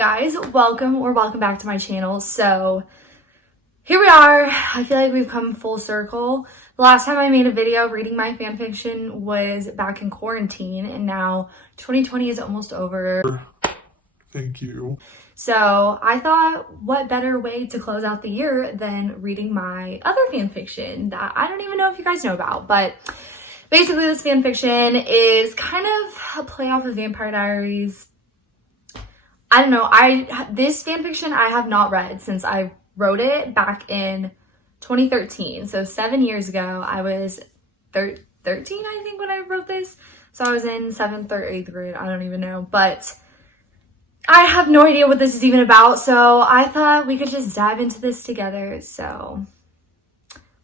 guys, welcome back to my channel. So here we are. I feel like we've come full circle. The last time I made a video reading my fan fiction was back in quarantine, and now 2020 is almost over. Thank you. So I thought, what better way to close out the year than reading my other fan fiction that I don't even know if you guys know about. But basically this fan fiction is kind of a play off of Vampire Diaries. I don't know, this fan fiction I have not read since I wrote it back in 2013. So 7 years ago. I was 13, I think, when I wrote this. So I was in 7th or 8th grade. I don't even know. But I have no idea what this is even about. So I thought we could just dive into this together. So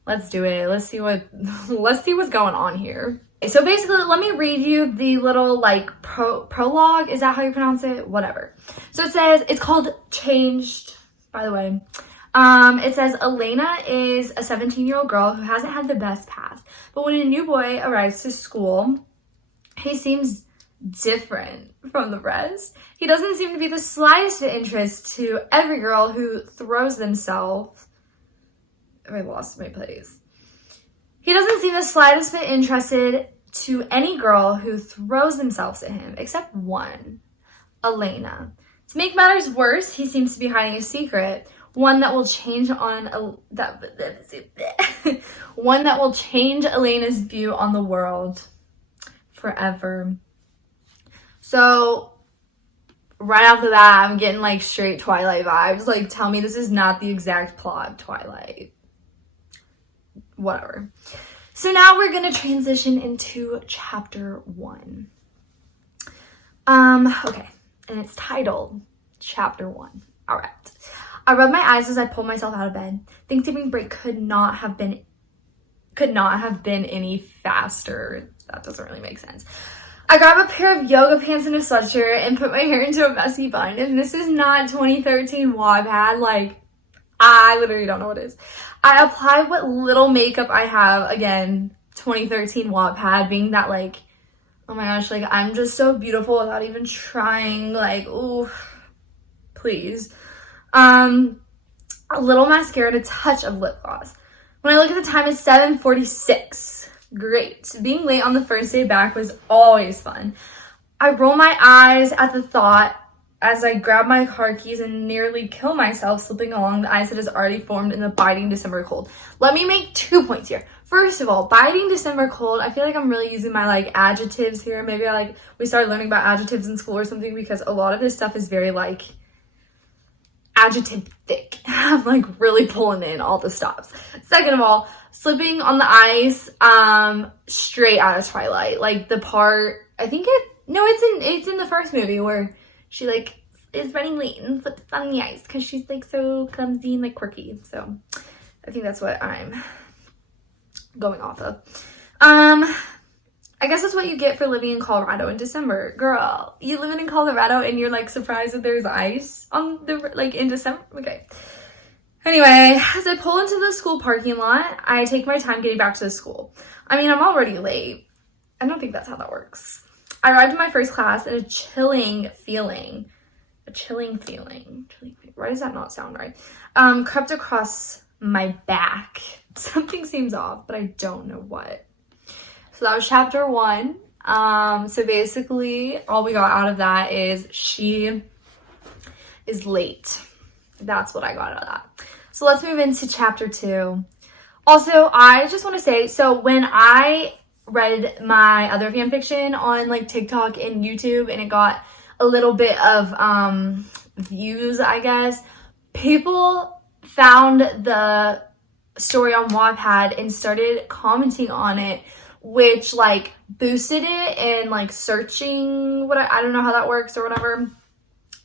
let's do it. Let's see what's going on here. So basically, let me read you the little prologue. Is that how you pronounce it? Whatever. So it says, it's called Changed, by the way. It says, Elena is a 17-year-old girl who hasn't had the best past. But when a new boy arrives to school, he seems different from the rest. He doesn't seem to be the slightest interest to every girl who throws themselves. I lost my place. He doesn't seem the slightest bit interested to any girl who throws themselves at him, except one, Elena. To make matters worse, he seems to be hiding a secret, one that will change Elena's view on the world forever. So right off the bat, I'm getting straight Twilight vibes. Tell me this is not the exact plot of Twilight. Whatever. So now we're gonna transition into chapter 1. Okay, and it's titled Chapter 1. All right. I rubbed my eyes as I pulled myself out of bed. Thanksgiving break could not have been any faster. That doesn't really make sense. I grabbed a pair of yoga pants and a sweatshirt and put my hair into a messy bun. And this is not 2013 Wattpad. I literally don't know what it is. I applied what little makeup I have. Again, 2013 Wattpad being that oh my gosh, I'm just so beautiful without even trying. Ooh, please. A little mascara and a touch of lip gloss. When I look at the time, it's 7:46. Great. Being late on the first day back was always fun. I roll my eyes at the thought as I grab my car keys and nearly kill myself slipping along the ice that has already formed in the biting December cold. Let me make 2 points here. First of all, biting December cold, I feel like I'm really using my adjectives here. Maybe we started learning about adjectives in school or something, because a lot of this stuff is very adjective thick. I'm really pulling in all the stops. Second of all, slipping on the ice, straight out of Twilight. The part, it's in the first movie where she is running late and slips on the ice because she's so clumsy and quirky. So I think that's what I'm going off of. I guess that's what you get for living in Colorado in December. Girl, you living in Colorado and you're surprised that there's ice on the in December? Okay. Anyway, as I pull into the school parking lot, I take my time getting back to the school. I'm already late. I don't think that's how that works. I arrived in my first class and a chilling feeling. Why does that not sound right? Crept across my back. Something seems off, but I don't know what. So that was chapter 1. So basically all we got out of that is she is late. That's what I got out of that. So let's move into chapter 2. Also, I just want to say, so when I read my other fan fiction on TikTok and YouTube and it got a little bit of views, I guess, people found the story on Wattpad and started commenting on it, which boosted it and searching I don't know how that works or whatever.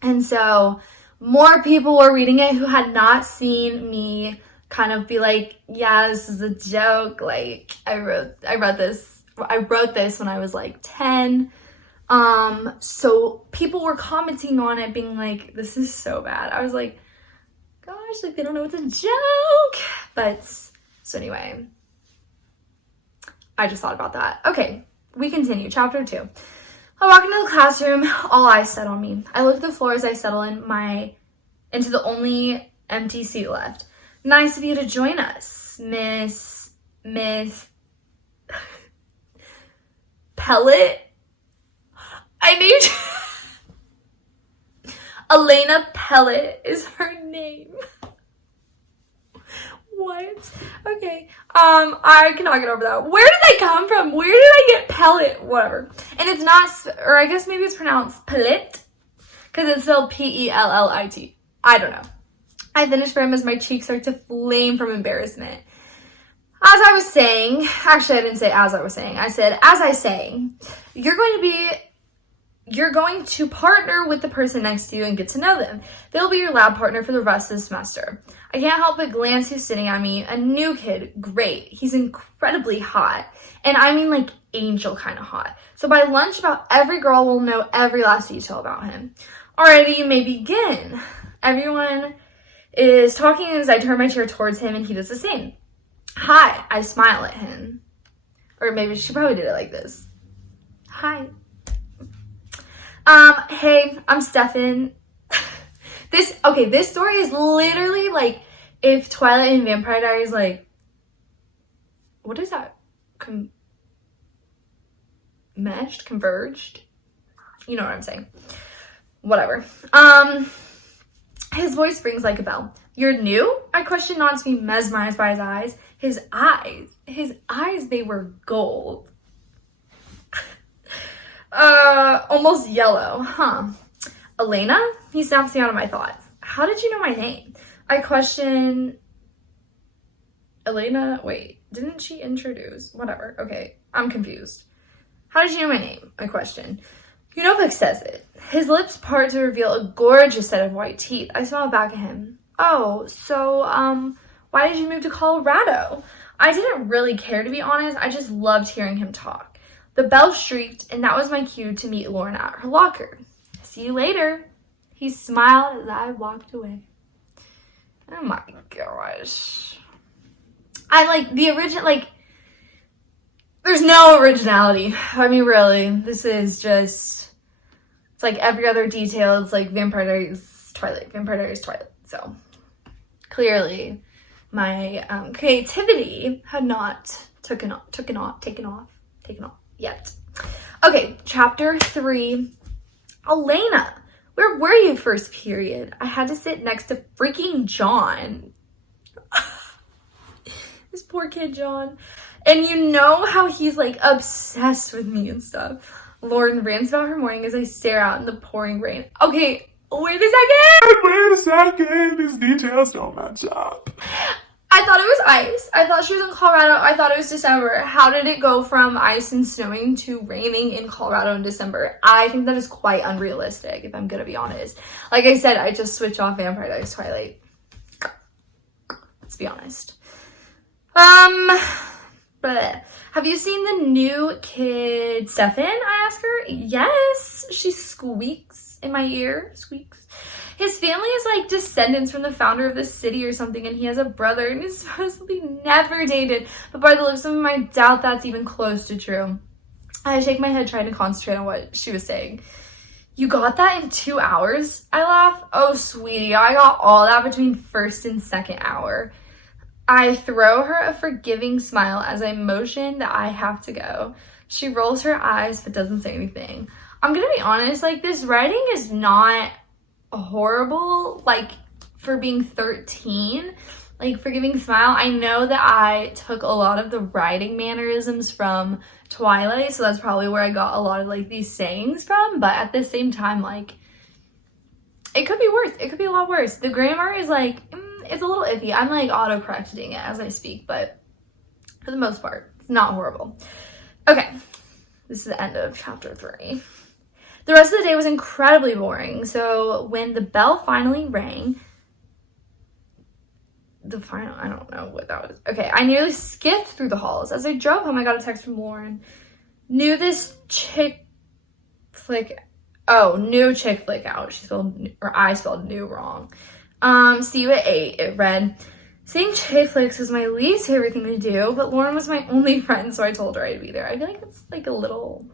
And so more people were reading it who had not seen me kind of be yeah, this is a joke. I wrote this when I was 10. So people were commenting on it being this is so bad. I was gosh, they don't know it's a joke. But so anyway, I just thought about that. Okay, we continue. Chapter 2. I walk into the classroom, all eyes set on me. I look at the floor as I settle into the only empty seat left. Nice of you to join us, Miss Pellet. I need Elena Pellet is her name. What? Okay. I cannot get over that. Where did I come from? Where did I get pellet? Whatever. And it's not, or I guess maybe it's pronounced pellet, because it's spelled Pellit. I don't know. I finish for him as my cheeks start to flame from embarrassment. As I was saying, actually I didn't say as I was saying, I said, as I sang, you're going to partner with the person next to you and get to know them. They'll be your lab partner for the rest of the semester. I can't help but glance who's sitting at me. A new kid, great. He's incredibly hot. And I mean like angel kind of hot. So by lunch, about every girl will know every last detail about him. Alrighty, you may begin. Everyone is talking as I turn my chair towards him and he does the same. Hi, I smile at him. Or maybe she probably did it like this. Hi. Hey, I'm Stefan. This story is literally like if Twilight and Vampire Diaries, like, what is that? Converged? You know what I'm saying. Whatever. His voice rings like a bell. You're new? I question, not to be mesmerized by his eyes. His eyes, they were gold. Almost yellow, huh? Elena? He snaps me out of my thoughts. How did you know my name? I question... Elena? Wait, didn't she introduce? Whatever, okay, I'm confused. How did you know my name? I question. Novik says it. His lips part to reveal a gorgeous set of white teeth. I smile back at him. Oh, so, why did you move to Colorado? I didn't really care, to be honest. I just loved hearing him talk. The bell shrieked, and that was my cue to meet Lauren at her locker. See you later. He smiled as I walked away. Oh my gosh. I like the original, like, there's no originality. I mean, really, this is just, it's like every other detail. It's like Vampire Diaries, Twilight, Vampire Diaries, Twilight. So clearly my creativity had not taken off yet. Okay, chapter 3. Elena, where were you first period? I had to sit next to freaking John. This poor kid, John. And you know how he's like obsessed with me and stuff. Lauren rants about her morning as I stare out in the pouring rain. Okay, wait a second. These details don't match up. I thought it was ice. I thought she was in Colorado. I thought it was December. How did it go from ice and snowing to raining in Colorado in December? I think that is quite unrealistic, if I'm gonna be honest. Like I said, I just switched off Vampire Diaries Twilight. Let's be honest. But have you seen the new kid, Stefan? I ask her. Yes, she squeaks in my ear. Squeaks. His family is like descendants from the founder of the city or something, and he has a brother and is supposedly never dated. But by the looks of him, I doubt that's even close to true. I shake my head trying to concentrate on what she was saying. You got that in 2 hours? I laugh. Oh, sweetie, I got all that between first and second hour. I throw her a forgiving smile as I motion that I have to go. She rolls her eyes but doesn't say anything. I'm gonna be honest, like, this writing is not horrible, like, for being 13. Like, forgiving smile, I know that I took a lot of the writing mannerisms from Twilight, so that's probably where I got a lot of, like, these sayings from, but at the same time, like, it could be worse. It could be a lot worse. The grammar is, like, it's a little iffy. I'm, like, auto-correcting it as I speak, but for the most part, it's not horrible. Okay, this is the end of chapter 3. The rest of the day was incredibly boring, so when the bell finally rang, I don't know what that was. Okay, I nearly skipped through the halls. As I drove home, I got a text from Lauren. New chick flick out. I spelled new wrong. See you at 8. It read, seeing chick flicks was my least favorite thing to do, but Lauren was my only friend, so I told her I'd be there. I feel like it's like a little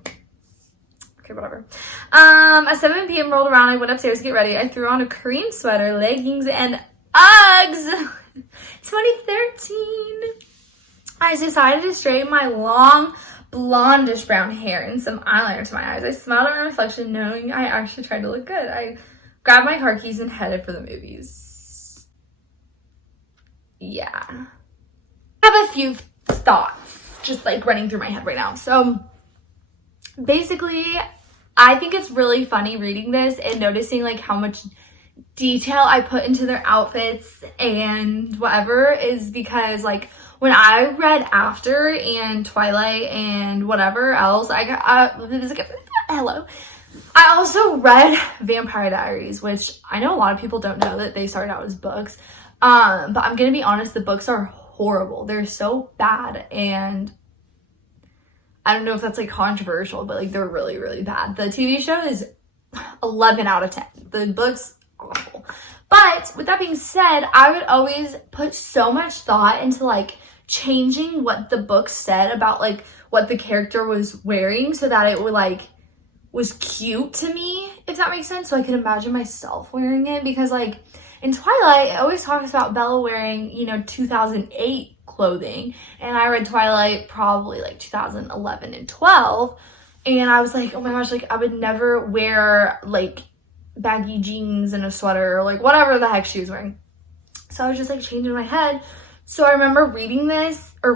Okay, whatever. At 7 p.m. rolled around, I went upstairs to get ready. I threw on a Korean sweater, leggings, and Uggs. 2013. I decided to straighten my long, blondish brown hair and some eyeliner to my eyes. I smiled at my reflection, knowing I actually tried to look good. I grabbed my car keys and headed for the movies. Yeah. I have a few thoughts just like running through my head right now. So basically, I think it's really funny reading this and noticing like how much detail I put into their outfits and whatever, is because like when I read After and Twilight and whatever else, hello. I also read Vampire Diaries, which I know a lot of people don't know that they started out as books. But I'm gonna be honest, the books are horrible. They're so bad, and I don't know if that's like controversial, but like they're really, really bad. The TV show is 11 out of 10. The book's awful. But with that being said, I would always put so much thought into like changing what the book said about like what the character was wearing so that it would like was cute to me, if that makes sense. So I could imagine myself wearing it, because like in Twilight, it always talks about Bella wearing, 2008 clothing, and I read Twilight probably like 2011 and 12, and I was like, oh my gosh, like I would never wear like baggy jeans and a sweater or like whatever the heck she was wearing. So I was just like changing my head. So I remember writing this I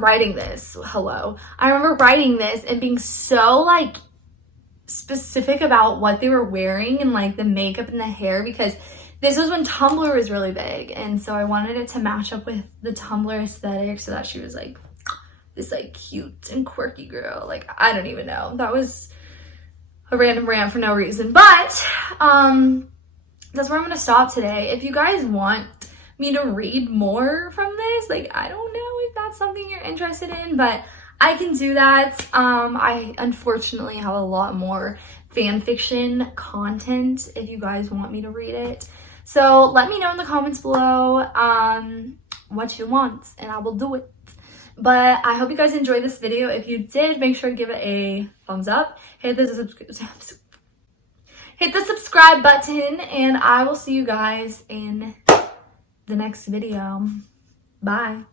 remember writing this and being so like specific about what they were wearing and like the makeup and the hair, because this was when Tumblr was really big, and so I wanted it to match up with the Tumblr aesthetic so that she was like this like cute and quirky girl. Like I don't even know. That was a random rant for no reason, but that's where I'm gonna stop today. If you guys want me to read more from this, like I don't know if that's something you're interested in, but I can do that. I unfortunately have a lot more fan fiction content if you guys want me to read it. So let me know in the comments below what you want, and I will do it. But I hope you guys enjoyed this video. If you did, make sure to give it a thumbs up. Hit the subscribe button, and I will see you guys in the next video. Bye.